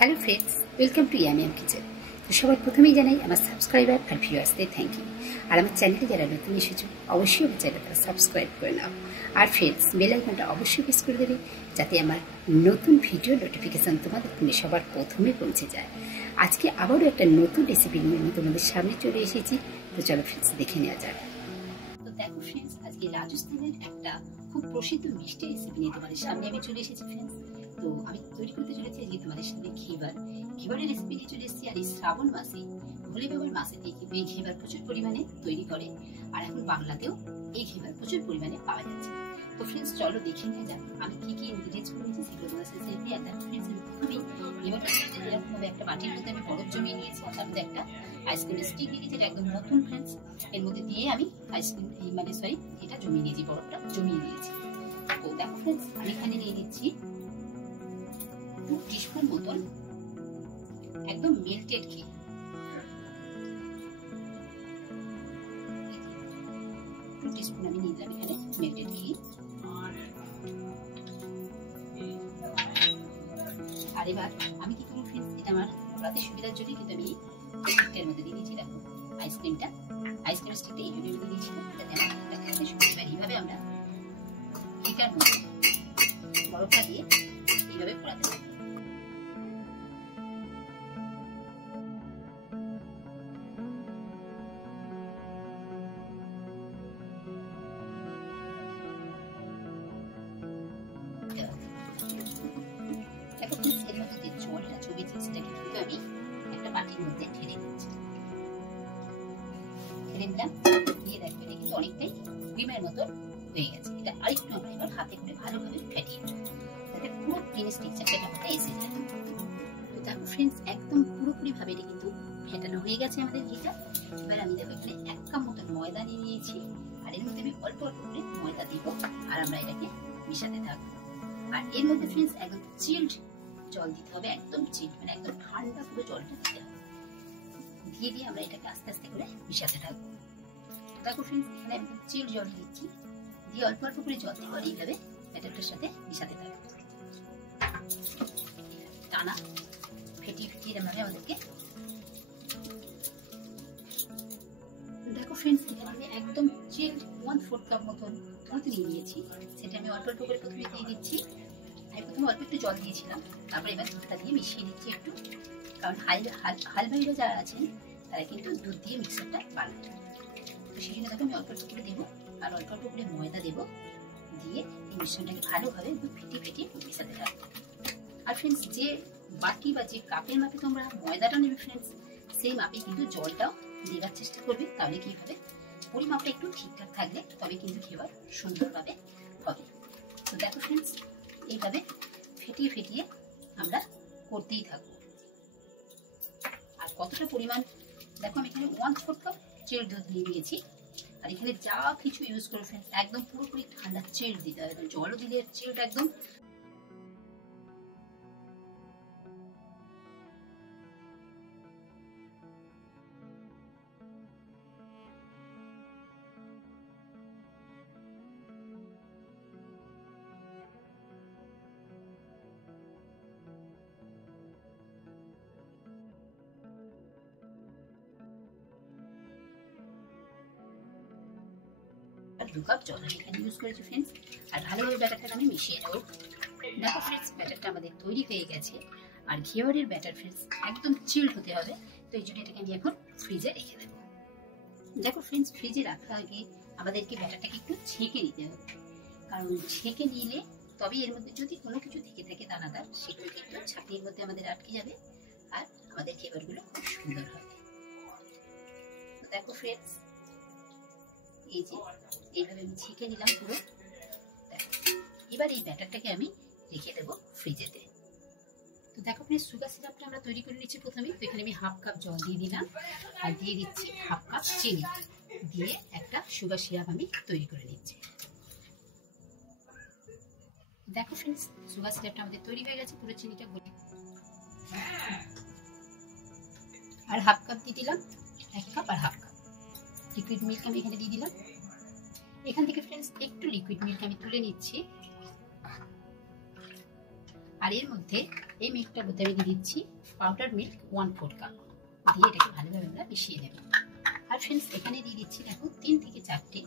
Hello friends, welcome to yummy yum kitchen. তো সবার প্রথমেই জানাই আমার সাবস্ক্রাইবার আর ভিউয়ার্সদের থ্যাংক ইউ। আর আমার চ্যানেলে যারা নতুন এসেছো অবশ্যই আমার চ্যানেলটা সাবস্ক্রাইব করে নাও। আর ফ্রেন্ডস, বেল আইকনটা অবশ্যই প্রেস করে দেবে যাতে আমার নতুন ভিডিও নোটিফিকেশান তোমাদের ফোনে সবার প্রথমে পৌঁছে যায়। আজকে আবারও একটা নতুন রেসিপি নিয়ে আমি তোমাদের সামনে চলে এসেছি। তো চলো ফ্রেন্ডস, দেখে নেওয়া যাক। তো দেখো ফ্রেন্ডস, আজকে রাজস্থানের একটা খুব প্রসিদ্ধ মিষ্টি রেসিপি নিয়ে তোমাদের সামনে আমি চলে এসেছি ফ্রেন্ডস। তো আমি তৈরি করতে চলেছি আজকে তোমাদের সামনে ঘিবারের রেসিপি নিয়ে চলে এসেছি। আর এই শ্রাবণ মাসে ভোলে বাবার মাসেতে কিন্তু এই ঘিবার প্রচুর পরিমাণে তৈরি করে, আর এখন বাংলাতেও এই ঘিবার প্রচুর পরিমাণে পাওয়া যাচ্ছে। তো ফ্রেন্ডস, চলো দেখে নিয়ে যাক আমি কি কি ইনগ্রিডিয়েন্টস নিয়েছি সেগুলো তোমাদের সাথে শেয়ার করি। আর দেখো ফ্রেন্ডস, আমি ঘিবারটা এরকমভাবে একটা বাটির মধ্যে আমি বরফ জমিয়ে নিয়েছি, আর তার মধ্যে একটা আইসক্রিম স্টিক নিয়েছি, যেটা একদম নতুন ফ্রেন্ডস। এর মধ্যে দিয়ে আমি আইসক্রিম এটা জমিয়ে নিয়েছি, বরফটা জমিয়ে নিয়েছি। তো দেখো ফ্রেন্ডস, আমি এখানে নিয়ে নিচ্ছি 2 টিস্পুন মতন একদম মেল্টেড ঘি। 2 টিস্পুন আমি নিলাম এখানে মেল্টেড ঘি। আর এবার আমি কি করব ফ্রেন্ডস, এটা আমার রাতে সুবিধার জন্য কিন্তু আমি স্টিকের মধ্যে দিয়ে দিয়েছি। দেখো আইসক্রিম স্টিকটা এই জন্য দিয়ে দিয়েছি যাতে আমার খেতে সুবিধা হয়। এইভাবে আমরা ঘিটার মধ্যে বরফটা দিয়ে এইভাবে ফোড়াতে হবে। দেখো এর মধ্যে যে জলটা জমেছে সেটাকে কিন্তু আমি একটা বাটির মধ্যে ঢেলে দিচ্ছি। ঢেলে দিলাম, দিয়ে দেখো এটা কিন্তু অনেকটাই ক্রিমের মতো হয়ে গেছে। এটা আরেকটু আমরা এবার হাতে করে ভালোভাবে ফেটিয়ে নেব যাতে পুরো ক্রিম স্ট্রাকচারটা আমাদের এসে যায়। তো দেখো ফ্রেন্ডস, একদম পুরোপুরি ভাবে এটা কিন্তু ফেটানো হয়ে গেছে আমাদের ঘিটা। এবার আমি দেখো এখানে 1 কাপ মতন ময়দা নিয়ে নিয়েছি, আর এর মধ্যে আমি অল্প অল্প করে ময়দা দিব, আর আমরা এটাকে মিশাতে থাকবো। আর এর মধ্যে ফ্রেন্ডস একদম চিল্ড জল দিতে হবে, একদম চিল্ড মানে একদম ঠান্ডা পুরো জলটা দিতে হবে। দিয়ে আমরা এটাকে আস্তে আস্তে করে মিশাতে থাকবো। দেখো ফ্রেন্ডস, এখানে আমি চিল্ড জল দিচ্ছি, দিয়ে অল্প অল্প করে জল দিয়ে এইভাবে ব্যাটারটার সাথে মিশাতে থাকবো। টানা ফেটিয়ে এভাবে আমাদেরকে। দেখো ফ্রেন্ডস, এখানে আমি একদম চিল্ড 1/4 কাপ মতন দুধ নিয়ে নিয়েছি, সেটা আমি অল্প অল্প করে প্রথমে দিয়ে দিচ্ছি। আমি প্রথমে অল্প একটু জল দিয়েছিলাম, তারপর এবার দুধটা দিয়ে মিশিয়ে নিচ্ছি একটু, কারণ হালবাইরা যারা আছেন তারা কিন্তু দুধ দিয়ে মিক্সারটা বানায়। তো সেই জন্য দেখো আমি অল্প অল্প করে দেবো, আর অল্প অল্প করে ময়দা দেবো, দিয়ে এই মিশ্রণটাকে ভালোভাবে ফেটিয়ে মিশাতে থাকবো। আর ফ্রেন্ডস, যে বাটি বা যে কাপের মাপে তোমরা ময়দাটা নেবে ফ্রেন্ডস, সেই মাপে কিন্তু জলটাও দেওয়ার চেষ্টা করবে, তাহলে কি হবে পরিমাপটা একটু ঠিকঠাক থাকলে তবে কিন্তু ঘিবার সুন্দরভাবে হবে। তো দেখো ফ্রেন্ডস, এইভাবে ফেটিয়ে আমরা করতেই থাকবো। আর কতটা পরিমাণ দেখো, আমি এখানে 1/4 কাপ চিল্ড দুধ নিয়ে নিয়েছি। আর এখানে যা কিছু ইউজ করো ফ্রেন্ডস, একদম পুরোপুরি ঠান্ডা চিল্ড দিতে হবে, জলও দিলে চিল্ড একদম আর 2 কাপ জল এখানে ইউজ করেছি ফ্রেন্ডস। আর ভালোভাবে ব্যাটারটাকে আমি মিশিয়ে নেব। দেখো ফ্রেন্ডস, ব্যাটারটা আমাদের তৈরি হয়ে গেছে। আর ঘিওয়ারের ব্যাটার ফ্রেন্ডস একদম চিল্ড হতে হবে, তো এই জন্য এটাকে আমি এখন ফ্রিজে রেখে দেবো। দেখো ফ্রেন্ডস, ফ্রিজে রাখার আগে আমাদেরকে ব্যাটারটাকে একটু ছেঁকে নিতে হবে, কারণ ছেঁকে নিলে তবে এর মধ্যে যদি কোনো কিছু থেকে থাকে দানাদার, সেগুলো কিন্তু ছাঁকনির মধ্যে আমাদের আটকে যাবে, আর আমাদের ঘিবারগুলো খুব সুন্দর হবে। তো দেখো ফ্রেন্ডস, এই যে এইভাবে আমি ছেঁকে নিলাম পুরো। এবার এই ব্যাটারটাকে আমি রেখে দেবো ফ্রিজেতে। তো দেখো ফ্রেন্ডস, সুগার সিরাপটা আমরা তৈরি করে নিচ্ছি প্রথমে। তো এখানে আমি 1/2 কাপ জল দিয়ে দিলাম, আর দিয়ে দিচ্ছি 1/2 কাপ চিনি, দিয়ে একটা সুগার সিরাপ আমি তৈরি করে নিচ্ছি। দেখো ফ্রেন্ডস, সুগার সিরাপটা আমাদের তৈরি হয়ে গেছে, পুরো চিনিটা গলে। আর 1/2 কাপ দিয়ে দিলাম, 1 কাপ আর 1/2 কাপ লিকুইড মিল্ক আমি এখানে দিয়ে দিলাম। এখান থেকে ফ্রেন্ডস একটু লিকুইড মিল্ক আমি তুলে নিচ্ছি, আর এর মধ্যে এই মিল্কটার মধ্যে আমি দিয়ে দিচ্ছি পাউডার মিল্ক 1/4 কাপ, দিয়ে এটাকে ভালোভাবে আমরা মিশিয়ে নেব। আর ফ্রেন্ডস এখানে দিয়ে দিচ্ছি দেখো 3 থেকে 4টে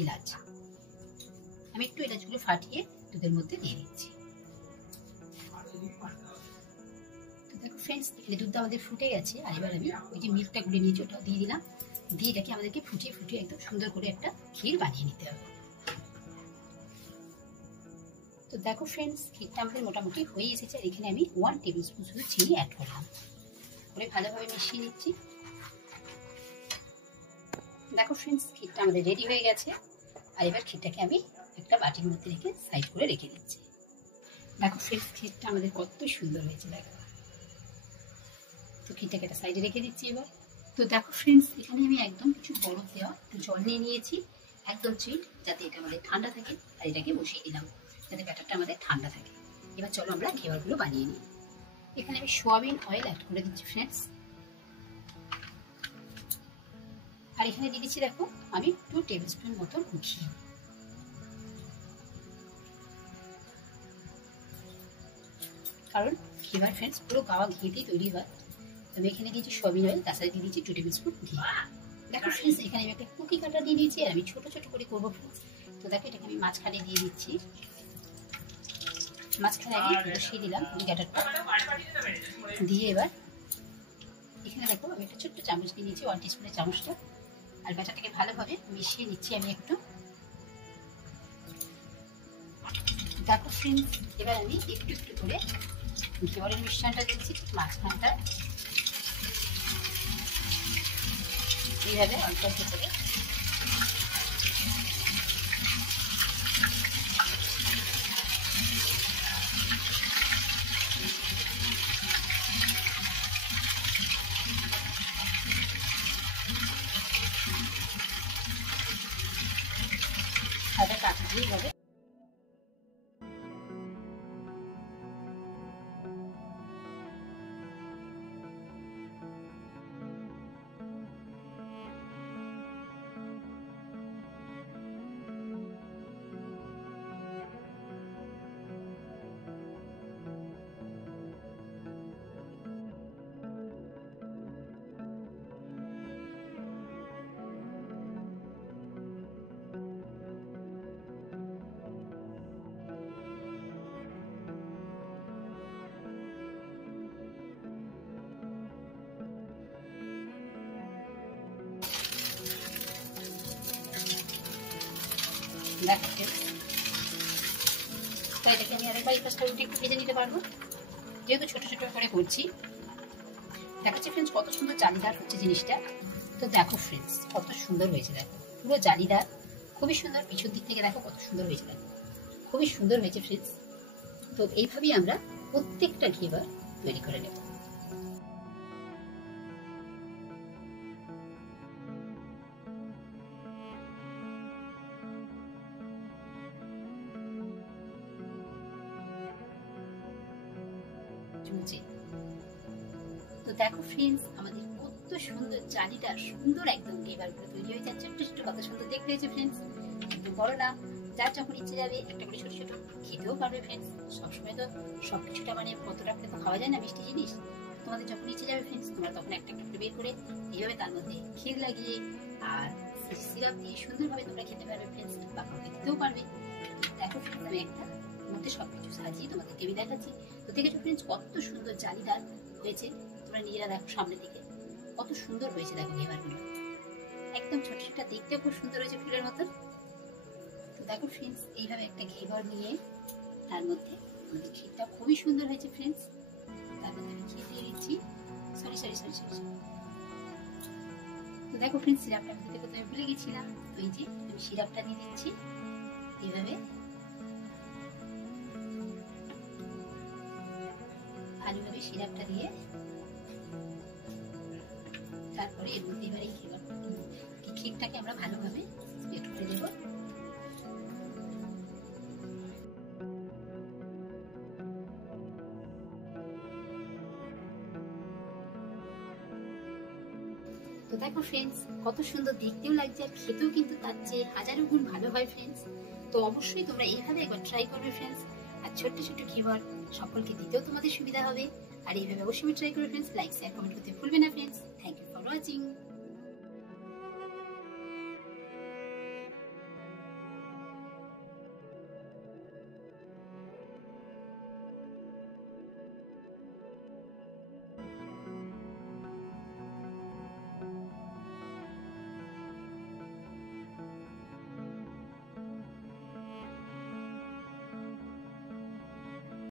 এলাচ। আমি একটু এলাচগুলো ফাটিয়ে দুধের মধ্যে দিয়ে দিচ্ছি। তো দেখো ফ্রেন্ডস এখানে দুধটা আমাদের ফুটে গেছে, আর এবার আমি ওই যে মিল্কটা গুলে নিয়েছি ওটাও দিয়ে দিলাম, দিয়ে এটাকে আমাদেরকে ফুটিয়ে ফুটিয়ে একদম সুন্দর করে একটা ক্ষীর বানিয়ে নিতে হবে। তো দেখো ফ্রেন্ডস ক্ষীরটা আমাদের মোটামুটি হয়ে এসেছে, আর এখানে আমি 1 টেবিল স্পুন শুধু চিনি অ্যাড করলাম, করে ভালোভাবে মিশিয়ে নিচ্ছি। দেখো ফ্রেন্ডস ক্ষীরটা আমাদের রেডি হয়ে গেছে, আর এবার ক্ষীরটাকে আমি একটা বাটির মধ্যে রেখে সাইড করে রেখে দিচ্ছি। দেখো ফ্রেন্ডস ক্ষীরটা আমাদের কত সুন্দর হয়েছে দেখো। তো ক্ষীরটাকে একটা সাইডে রেখে দিচ্ছি এবার। তো দেখো ফ্রেন্ডস এখানে আমি একদম কিছু বরফ দেওয়া একটু জল নিয়ে নিয়েছি, একদম চিল্ড, যাতে এটা আমাদের ঠান্ডা থাকে, আর এটাকে বসিয়ে দিলাম যাতে ব্যাটারটা আমাদের ঠান্ডা থাকে। এবার চলো আমরা ঘেবারগুলো বানিয়ে নিই। এখানে আমি সোয়াবিন অয়েল অ্যাড করে দিচ্ছি ফ্রেন্ডস, আর এখানে দিয়ে দিচ্ছি দেখো আমি 2 টেবিল স্পুন মতো ঘি। কারণ ঘেবার ফ্রেন্ডস পুরো গাওয়া ঘি দিয়ে তৈরি হয়। আমি এখানে দিয়েছি সোয়াবিন অয়েল, তার সাথে দিয়ে দিচ্ছি 2 টেবিল স্পুন ঘি। দেখো ফ্রেন্ডস এখানে আমি একটা কুকি কাটার দিয়ে দিয়েছি, আর আমি ছোট ছোট করে করবো ফ্রেন্ডস। তো দেখো এটাকে আমি মাঝখানে দিয়ে দিচ্ছি, মাঝখানে আমি বসিয়ে দিলাম কুকি কাটারটা দিয়ে। এবার এখানে দেখো আমি একটা ছোট্ট চামচ দিয়ে নিয়েছি, 1 টিস্পুনের চামচটা, আর ব্যাটারটাকে ভালোভাবে মিশিয়ে নিচ্ছি আমি একটু। দেখো ফ্রেন্ডস এবার আমি একটু একটু করে ঘেবারের মিশ্রণটা দিচ্ছি ঠিক মাঝখানটা, এইভাবে অল্প অল্প করে। সাদা কাঠি দিয়ে হবে। দেখো তো এটাকে আমি আরেকবার এই পাশটা উল্টে একটু ভেজে নিতে পারবো, যেহেতু ছোট ছোট করে করছি। দেখাচ্ছি ফ্রেন্ডস কত সুন্দর জালিদার হচ্ছে জিনিসটা। তো দেখো ফ্রেন্ডস কত সুন্দর হয়েছে, দেখো পুরো জালিদার, খুবই সুন্দর। পিছন দিক থেকে দেখো কত সুন্দর হয়েছে, দেখো খুবই সুন্দর হয়েছে ফ্রেন্ডস। তো এইভাবেই আমরা প্রত্যেকটা ঘেবার তৈরি করে নেব। তো দেখো ফ্রেন্ডস আমাদের কত সুন্দর জালিদার সুন্দর একদম ঘেবারগুলো তৈরি হয়ে যাচ্ছে। ছোট ছোট কত সুন্দর দেখতে হয়েছে ফ্রেন্ডস, একদম বড় না, যার যখন ইচ্ছে যাবে একটা করে ছোট ছোট খেতেও পারবে ফ্রেন্ডস। সবসময় তো সবকিছুটা মানে কত রাখলে তো খাওয়া যায় না মিষ্টি জিনিস। তোমাদের যখন ইচ্ছে যাবে ফ্রেন্ডস তোমরা তখন একটা একটা করে বের করে এইভাবে তার মধ্যে ক্ষীর লাগিয়ে আর সিরাপ দিয়ে সুন্দরভাবে তোমরা খেতে পারবে ফ্রেন্ডস, বা কাউকে দিতেও পারবে। দেখো ফ্রেন্ডস আমি একটা মধ্যে সবকিছু সাজিয়ে তোমাদেরকে আমি দেখাচ্ছি। তো দেখেছো ফ্রেন্ডস কত সুন্দর জালিদার হয়েছে, তোমরা নিজেরা দেখো সামনে থেকে কত সুন্দর হয়েছে। দেখো ঘেবারগুলো একদম ছোট ছোট, দেখতেও খুব সুন্দর হয়েছে ফুলের মতন। তো দেখো ফ্রেন্ডস এইভাবে একটা ঘেবার নিয়ে তার মধ্যে আমাদের ক্ষীরটা খুবই সুন্দর হয়েছে ফ্রেন্ডস। তার মধ্যে আমি ক্ষীর দিয়ে দিচ্ছি, sorry sorry sorry sorry sorry. তো দেখো ফ্রেন্ডস সিরাপটা আমি দিতে কোথায় ভুলে গেছিলাম। তো এই যে আমি সিরাপটা দিয়ে দিচ্ছি এইভাবে ভালোভাবে সিরাপটা দিয়ে, তারপরে এর মধ্যে এবার এই ক্ষীরটাকে আমরা ভালোভাবে স্প্রেড করে দেব। তো দেখো ফ্রেন্ডস কত সুন্দর দেখতেও লাগছে, আর খেতেও কিন্তু তার চেয়ে হাজারো গুণ ভালো হয় ফ্রেন্ডস। তো অবশ্যই তোমরা এইভাবে একবার ট্রাই করবে ফ্রেন্ডস। আর ছোট্ট ছোট্ট কিওয়ার্ড সকলকে দিতেও তোমাদের সুবিধা হবে। আর এইভাবে অবশ্যই ট্রাই করো ফ্রেন্ডস। লাইক শেয়ার কমেন্ট করতে ভুলবে না friends. Thank you for watching.